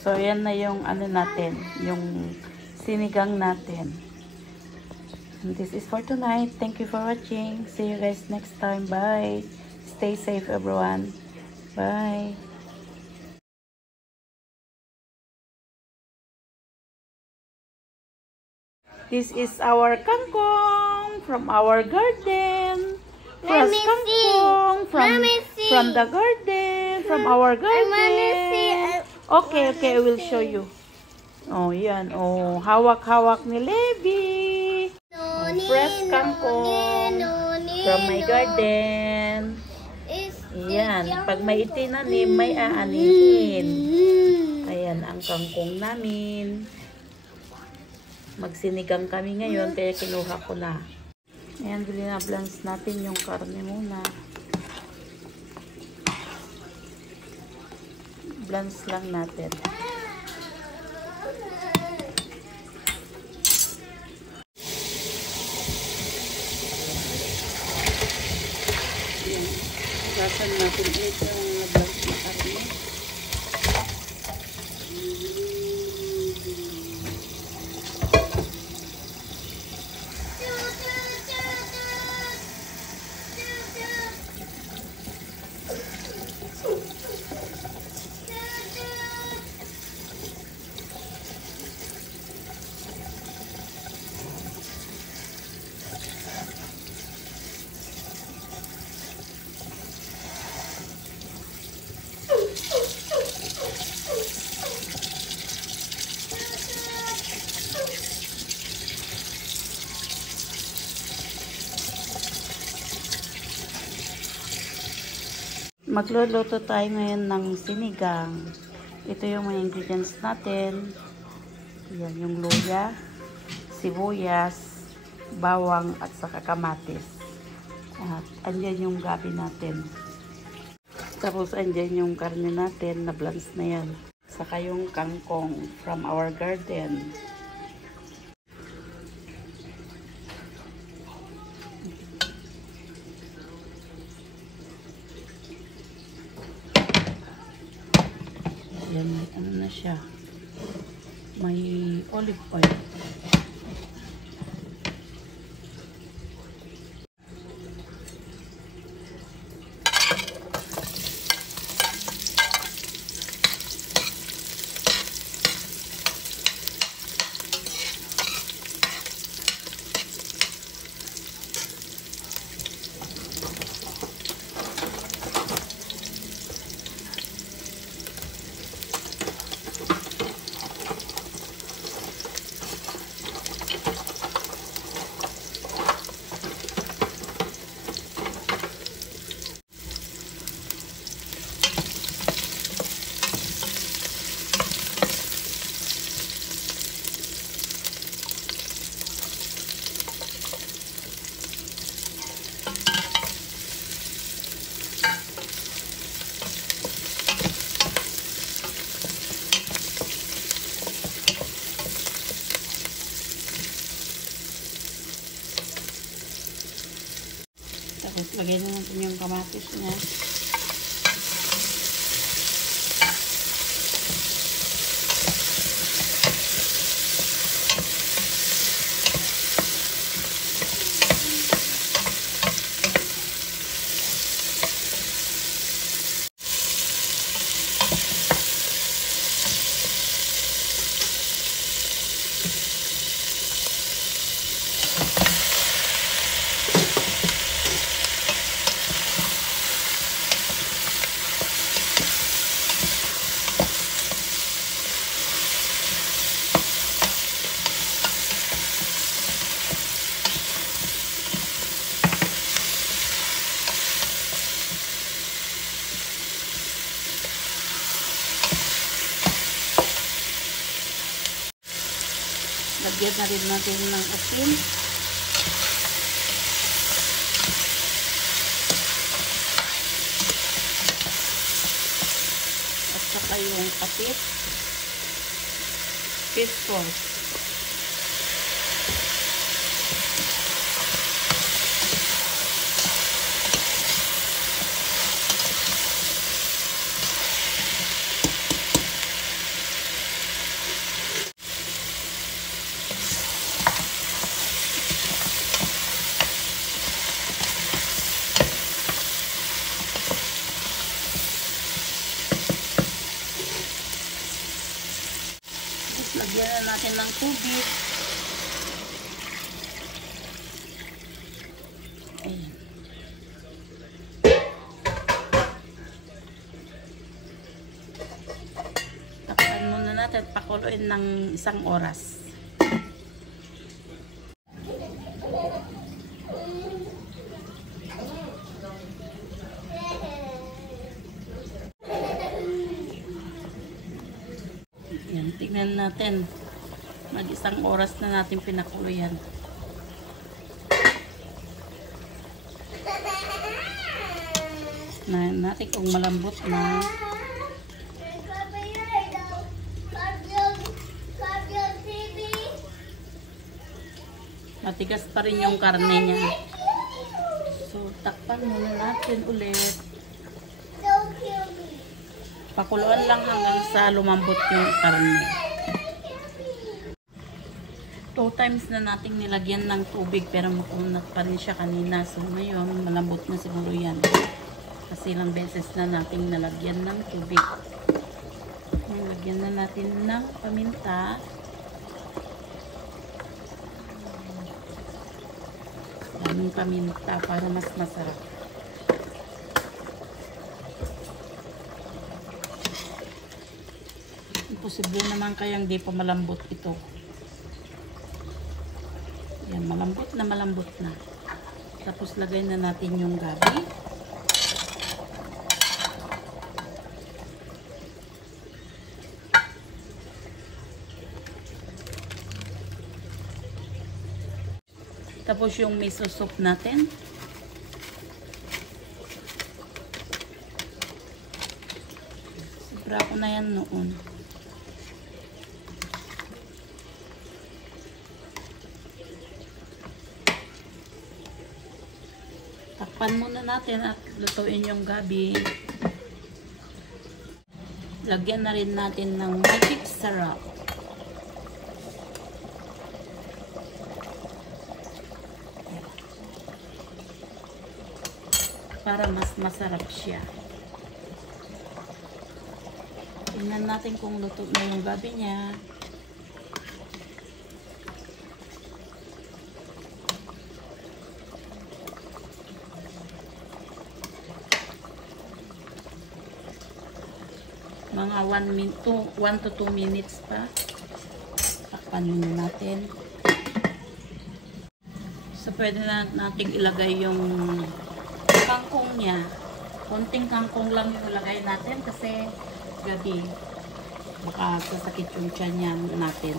So, yan na yung ano natin, yung sinigang natin. And this is for tonight. Thank you for watching. See you guys next time. Bye. Stay safe, everyone. Bye. This is our kangkong from our garden. Fresh kangkong from the garden, from our garden. Okay, I will show you. Oh, yan. Oh, hawak-hawak ni Levi. Oh, fresh kangkong from my garden. Yan. Pag may itinanim, may aanihin. Ayan ang kangkong namin. Magsinigang kami ngayon, kaya kinuha ko na. Ayan, blinablanch natin yung karne muna. Blanch lang natin. Gasan natin ulit yung blanch na karne. Magluluto tayo ngayon ng sinigang. Ito yung mga ingredients natin. Yan yung luya, sibuyas, bawang at saka kamatis. At andyan yung gabi natin. Tapos andyan yung karne natin na blanch na yan. Saka yung kangkong from our garden. Yan, ano na siya. May olive oil. Tapos lagay na natin yung kamatis niya. Lagyan na rin natin ng asin. At saka yung kapit. Fish sauce. Lagyan na natin ng tubig. Ayan. Takpan muna natin at pakuluin ng 1 oras. Yan, tignan natin. Mag-1 oras na natin pinakulo yan. Na natin kung malambot na. Matigas pa rin yung karne niya. So, takpan muna natin ulit. Pakuluan lang hanggang sa lumambot yung karne. 2 times na nating nilagyan ng tubig pero makunat pa rin siya kanina. So, ngayon malambot na siguro yan. Kasi ilang beses na nating nalagyan ng tubig. Lagyan na natin ng paminta. Daming paminta para mas masarap. Imposible naman kayang di pa malambot ito. Yan, malambot na. Tapos lagay na natin yung gabi. Tapos yung miso soup natin. Sobra ko na yan noon. Takpan muna natin at lutuin yung gabi. Lagyan na rin natin ng magic syrup. Para mas masarap siya. Tingnan natin kung luto na yung gabi niya. Mga 1 to 2 minutes pa. Takpan muna natin. So, pwede na natin ilagay yung kangkong niya. Konting kangkong lang yung ilagay natin kasi gabi. Baka sasakit yung tiyan niya natin.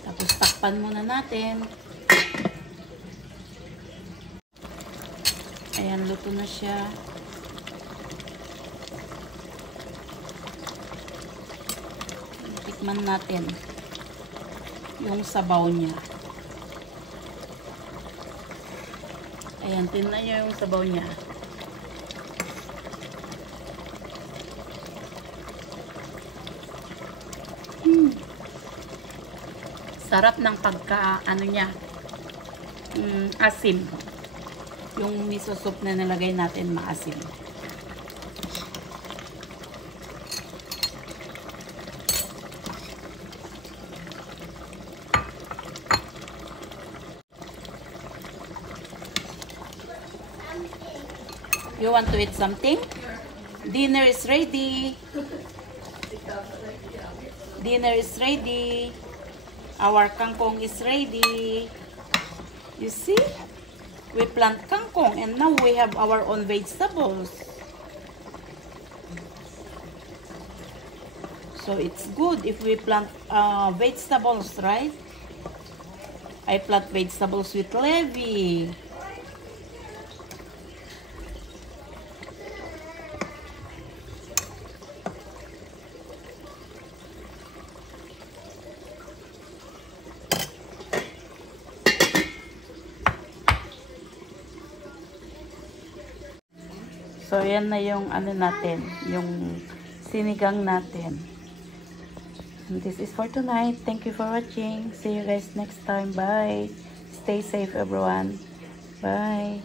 Tapos takpan muna natin. Ayan, luto na siya. Tikman natin yung sabaw niya. Ayan, tingnan niyo yung sabaw niya. Sarap ng pagka, ano niya, asim. Yung miso soup na nilagay natin, maasim. You want to eat something? Dinner is ready. Dinner is ready. Our kangkong is ready. You see? We plant kangkong and now we have our own vegetables. So it's good if we plant vegetables, right? I plant vegetables with Levi. So, yan na yung ano natin, yung sinigang natin. And this is for tonight. Thank you for watching. See you guys next time. Bye. Stay safe, everyone. Bye.